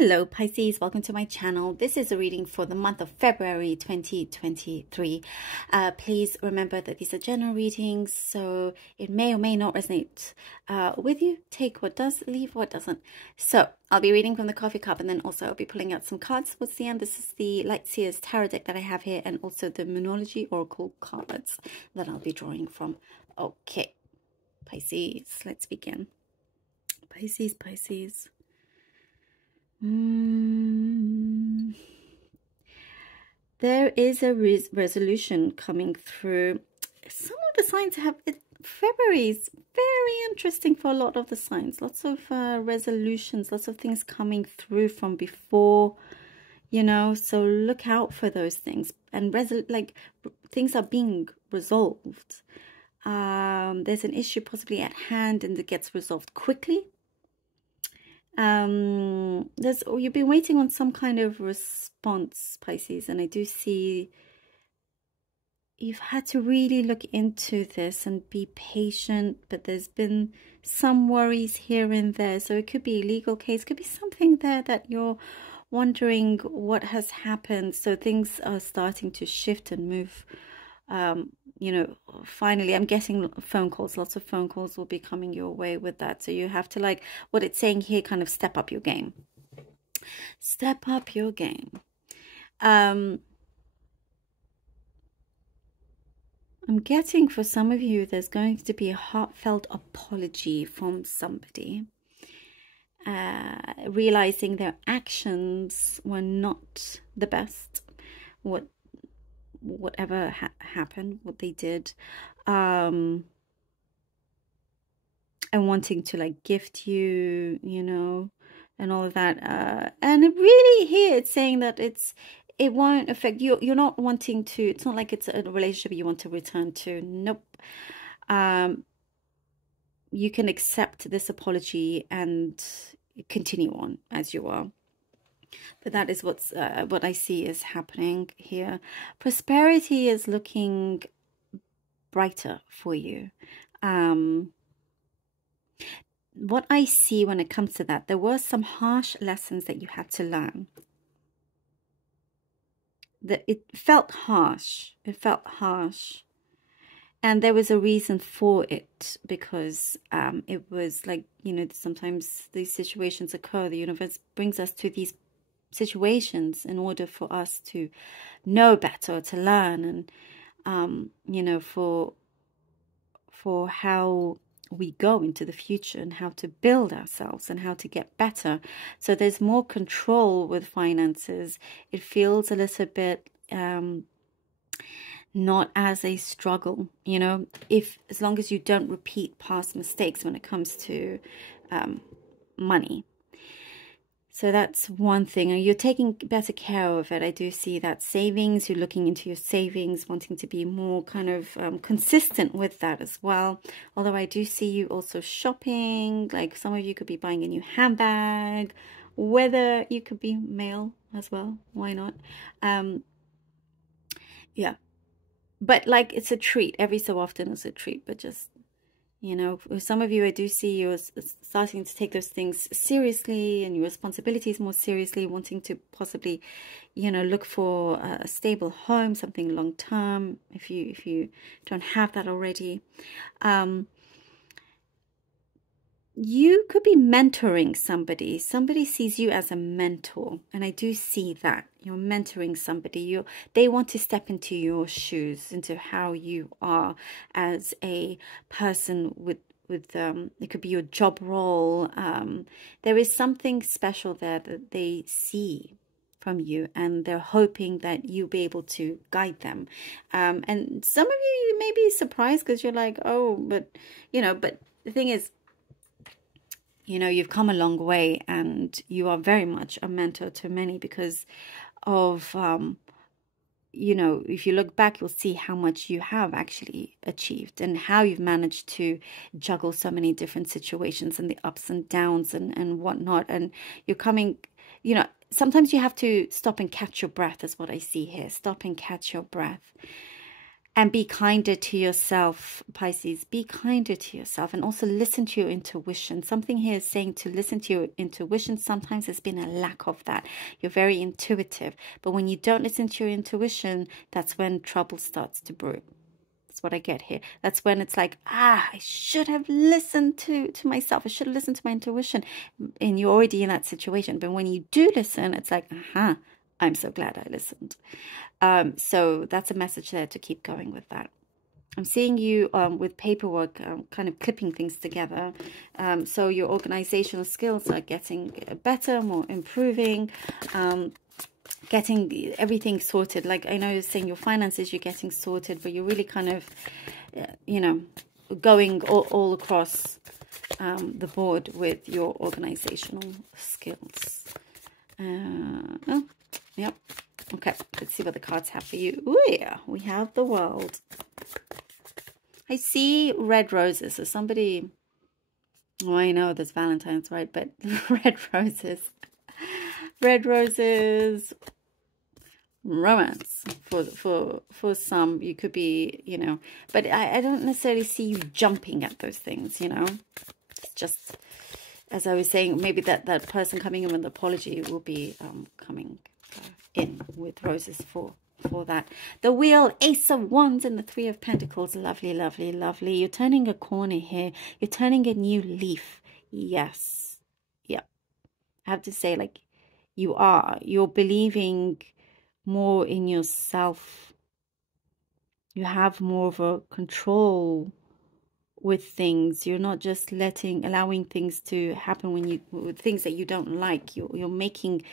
Hello Pisces, welcome to my channel. This is a reading for the month of February 2023. Please remember that these are general readings, so it may or may not resonate with you. Take what does, leave what doesn't. So I'll be reading from the coffee cup, and then also I'll be pulling out some cards towards the end. This is the Light Seers Tarot deck that I have here, and also the Moonology Oracle cards that I'll be drawing from. Okay, Pisces, let's begin. Pisces. There is a resolution coming through. Some of the signs have it. February is very interesting for a lot of the signs. Lots of resolutions, lots of things coming through from before, you know. So look out for those things, and things are being resolved. There's an issue possibly at hand, and it gets resolved quickly. You've been waiting on some kind of response, Pisces, and I do see you've had to really look into this and be patient, but there's been some worries here and there. So it could be a legal case, could be something there that you're wondering what has happened. So things are starting to shift and move. You know, finally, I'm getting phone calls. Lots of phone calls will be coming your way with that. So you have to, like what it's saying here, kind of step up your game. Step up your game. I'm getting, for some of you, there's going to be a heartfelt apology from somebody. Realizing their actions were not the best. Whatever happened, what they did, and wanting to like gift you, you know, and all of that. And it really here, it's saying that it won't affect you. You're not wanting to, it's not like it's a relationship you want to return to. Nope. You can accept this apology and continue on as you are. But that is what I see is happening here. Prosperity is looking brighter for you. What I see when it comes to that, there were some harsh lessons that you had to learn. It felt harsh. It felt harsh. And there was a reason for it, because it was like, you know, sometimes these situations occur. The universe brings us to these situations in order for us to know better, to learn, and you know, for how we go into the future and how to build ourselves and how to get better. So there's more control with finances. It feels a little bit not as a struggle, you know, as long as you don't repeat past mistakes when it comes to money. So that's one thing. You're taking better care of it. I do see that savings, you're looking into your savings, wanting to be more kind of consistent with that as well. Although I do see you also shopping, like some of you could be buying a new handbag, whether you could be male as well. Why not? Yeah. But like it's a treat. Every so often it's a treat, but just, you know, for some of you, I do see you starting to take those things seriously and your responsibilities more seriously, wanting to possibly, you know, look for a stable home, something long term, if you don't have that already. You could be mentoring somebody. Somebody sees you as a mentor, and I do see that you're mentoring somebody. They want to step into your shoes, into how you are as a person with it could be your job role. There is something special there that they see from you, and they're hoping that you'll be able to guide them. And some of you may be surprised because you're like, oh, but you know, but the thing is, you know, you've come a long way, and you are very much a mentor to many because of, you know, if you look back, you'll see how much you have actually achieved and how you've managed to juggle so many different situations and the ups and downs and whatnot. And you're coming, you know, sometimes you have to stop and catch your breath is what I see here. Stop and catch your breath. And be kinder to yourself, Pisces. Be kinder to yourself, and also listen to your intuition. Something here is saying to listen to your intuition. Sometimes there's been a lack of that. You're very intuitive. But when you don't listen to your intuition, that's when trouble starts to brew. That's what I get here. That's when it's like, I should have listened to myself. I should have listened to my intuition. And you're already in that situation. But when you do listen, it's like, I'm so glad I listened. So that's a message there to keep going with that. I'm seeing you with paperwork, kind of clipping things together. So your organizational skills are getting better, more improving, getting everything sorted. Like I know you're saying your finances, you're getting sorted, but you're really kind of, you know, going all across the board with your organizational skills. Oh, yep. Okay, let's see what the cards have for you. Oh yeah, we have the World. I see red roses. So somebody, oh, I know there's Valentine's, right? But red roses. Red roses, romance for some. You could be, you know, but I don't necessarily see you jumping at those things, you know. It's just, as I was saying, maybe that person coming in with an apology will be coming in with roses for that. The Wheel, Ace of Wands, and the Three of Pentacles. Lovely, lovely, lovely. You're turning a corner here. You're turning a new leaf. Yes. Yeah. I have to say, like, you're believing more in yourself. You have more of a control with things. You're not just allowing things to happen with things that you don't like. You're making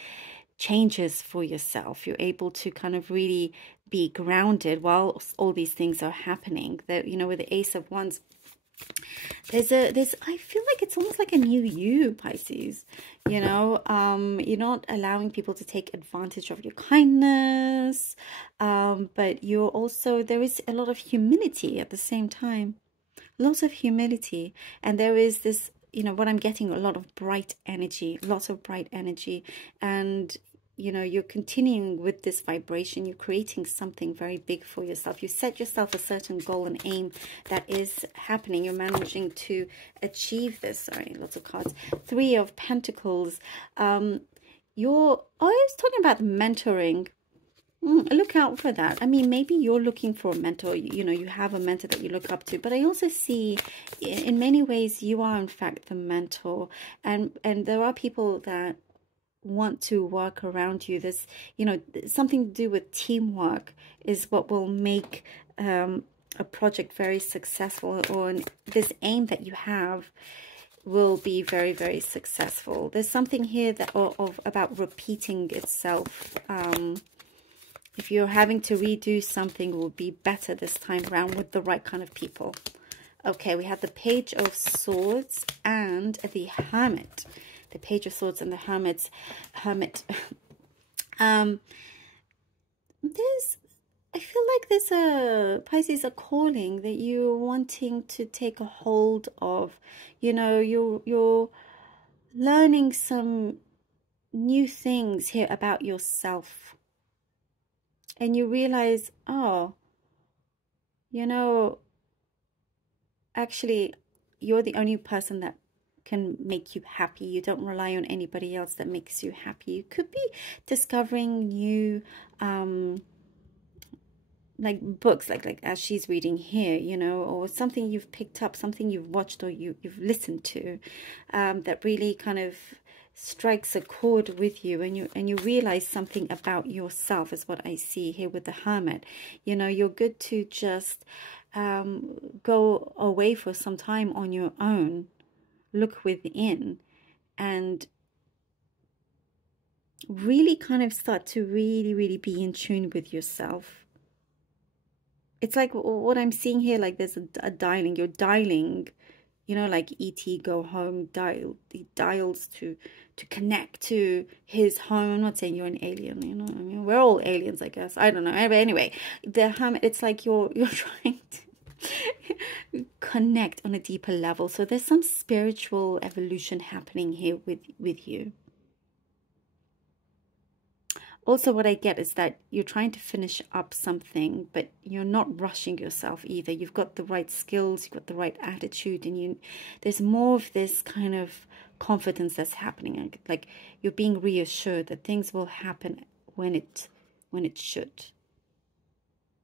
changes for yourself. You're able to kind of really be grounded while all these things are happening. That, you know, with the Ace of Wands, there's I feel like it's almost like a new you, Pisces. You know, you're not allowing people to take advantage of your kindness, but you're also, there is a lot of humility at the same time. Lots of humility. And there is this, you know, what I'm getting, a lot of bright energy, lots of bright energy. And, you know, you're continuing with this vibration. You're creating something very big for yourself. You set yourself a certain goal and aim that is happening. You're managing to achieve this. Sorry, lots of cards. Three of Pentacles. I was talking about mentoring. Look out for that. I mean, maybe you're looking for a mentor. You know, you have a mentor that you look up to. But I also see, in many ways, you are, in fact, the mentor. And there are people that want to work around you. There's, you know, something to do with teamwork is what will make a project very successful, or this aim that you have will be very, very successful. There's something here that about repeating itself. If you're having to redo something, it will be better this time around with the right kind of people. Okay, we have the Page of Swords and the Hermit. The Page of Swords and the Hermit. I feel like there's a, Pisces, a calling that you're wanting to take a hold of. You know, you're learning some new things here about yourself. And you realize, oh, you know, actually, you're the only person that can make you happy. You don't rely on anybody else that makes you happy. You could be discovering new, like books, like as she's reading here, you know, or something you've picked up, something you've watched or you've listened to, that really kind of strikes a chord with you, and you realize something about yourself is what I see here with the Hermit. You know, you're good to just go away for some time on your own, look within, and really kind of start to really be in tune with yourself. It's like what I'm seeing here, like there's a dialing. You're dialing, you know, like E.T. Go Home, he dials to connect to his home. I'm not saying you're an alien, you know, I mean, we're all aliens, I guess. I don't know. But anyway, the Hermit, it's like you're trying to connect on a deeper level. So there's some spiritual evolution happening here with you. also what I get is that you're trying to finish up something, but you're not rushing yourself either. You've got the right skills, you've got the right attitude, and there's more of this kind of confidence that's happening. Like you're being reassured that things will happen when it should,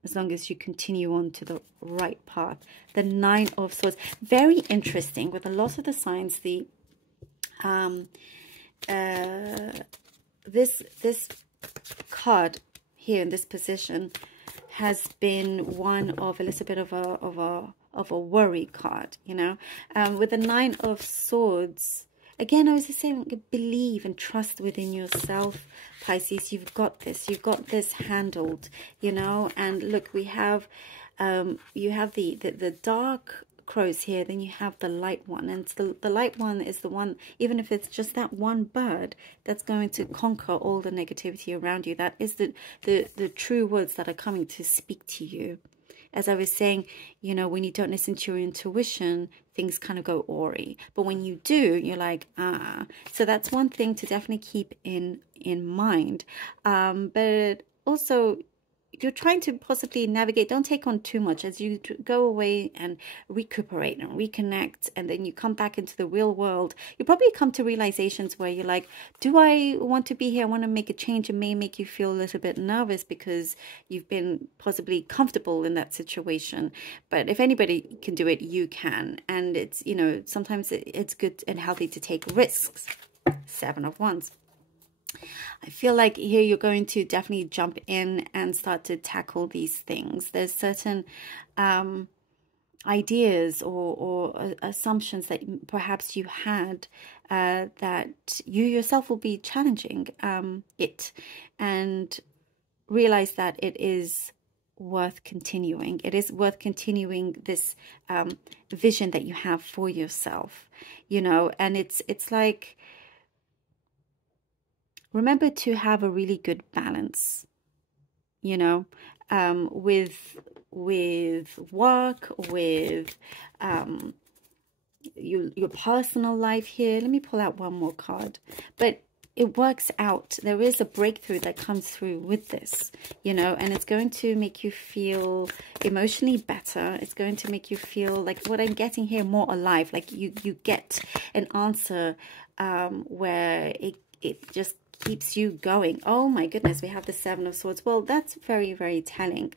as long as you continue on to the right path. The Nine of Swords, very interesting. With a lot of the signs, the this card here in this position has been one of a little bit of a worry card, you know. With the Nine of Swords, again, I was just saying, believe and trust within yourself, Pisces. You've got this. You've got this handled, you know. And look, we have, you have the dark crows here, then you have the light one. And the light one is the one, even if it's just that one bird, that's going to conquer all the negativity around you. That is the true words that are coming to speak to you. As I was saying, you know, when you don't listen to your intuition, things kind of go awry. But when you do, you're like, ah. So that's one thing to definitely keep in mind. But also, you're trying to possibly navigate. Don't take on too much as you go away and recuperate and reconnect, and then you come back into the real world. You probably come to realizations where you're like, do I want to be here? I want to make a change. It may make you feel a little bit nervous because you've been possibly comfortable in that situation. But if anybody can do it, you can. And it's, you know, sometimes it's good and healthy to take risks. Seven of Wands. I feel like here you're going to definitely jump in and start to tackle these things. There's certain ideas or assumptions that perhaps you had that you yourself will be challenging it, and realize that it is worth continuing. It is worth continuing this vision that you have for yourself, you know. And it's like, remember to have a really good balance, you know, with work, with your personal life here. Let me pull out one more card. But it works out. There is a breakthrough that comes through with this, you know, and it's going to make you feel emotionally better. It's going to make you feel like, what I'm getting here, more alive. Like you get an answer where it just keeps you going. Oh my goodness, we have the Seven of Swords. Well, that's very, very telling.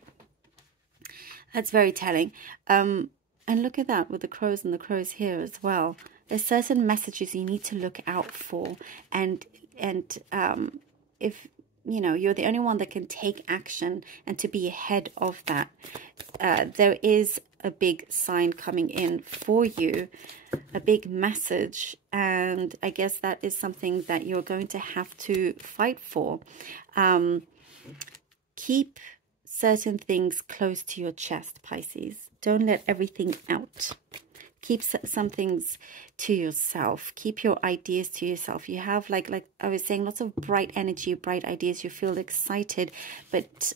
That's very telling. And look at that with the crows and the crows here as well. There's certain messages you need to look out for. And if, you know, you're the only one that can take action and to be ahead of that, there is a big sign coming in for you, a big message, and I guess that is something that you're going to have to fight for. Keep certain things close to your chest, Pisces. Don't let everything out. Keep some things to yourself. Keep your ideas to yourself. You have, like I was saying, lots of bright energy, bright ideas. You feel excited, but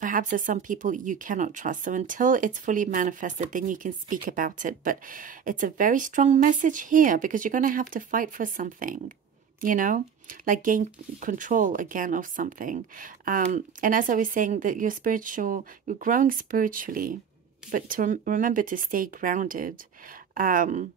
perhaps there's some people you cannot trust. So until it's fully manifested, then you can speak about it. But it's a very strong message here, because you're going to have to fight for something, you know, like gain control again of something. And as I was saying, that you're growing spiritually, but to remember to stay grounded. So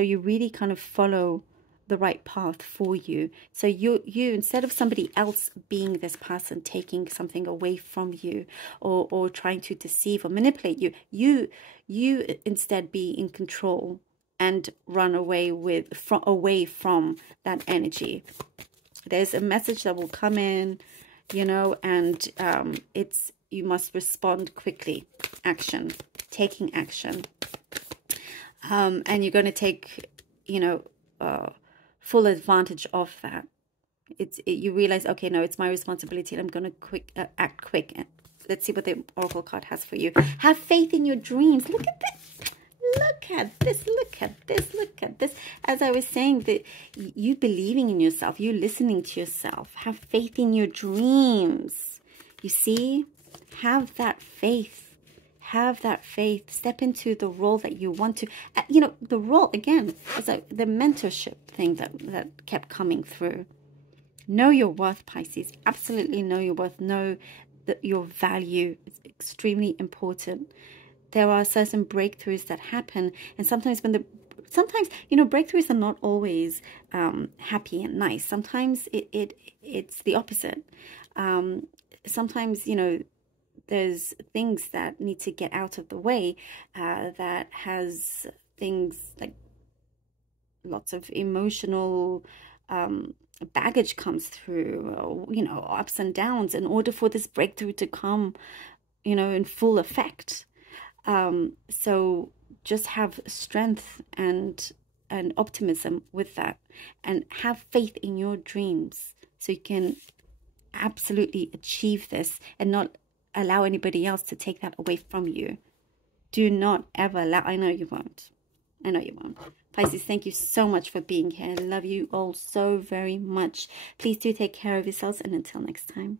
you really kind of follow the right path for you. So you instead of somebody else being this person taking something away from you, or trying to deceive or manipulate you, you instead be in control and run away from that energy. There's a message that will come in, you know, and you must respond quickly. Taking action. And you're going to take, you know, full advantage of that. You realize, okay, no, it's my responsibility, and I'm going to act quick. Let's see what the Oracle card has for you. Have faith in your dreams. Look at this. Look at this. Look at this. Look at this. As I was saying, that you believing in yourself, you listening to yourself. Have faith in your dreams. You see? Have that faith. Have that faith. Step into the role that you want to. You know, the role, again, is like the mentorship thing that kept coming through. Know your worth, Pisces. Absolutely know your worth. Know that your value is extremely important. There are certain breakthroughs that happen, and sometimes sometimes, you know, breakthroughs are not always happy and nice. Sometimes it's the opposite. Sometimes, you know, there's things that need to get out of the way that has things like lots of emotional baggage comes through, or, you know, ups and downs in order for this breakthrough to come, you know, in full effect. So just have strength and optimism with that, and have faith in your dreams so you can absolutely achieve this and not allow anybody else to take that away from you. Do not ever allow, I know you won't. I know you won't. Pisces, thank you so much for being here. I love you all so very much. Please do take care of yourselves, and until next time.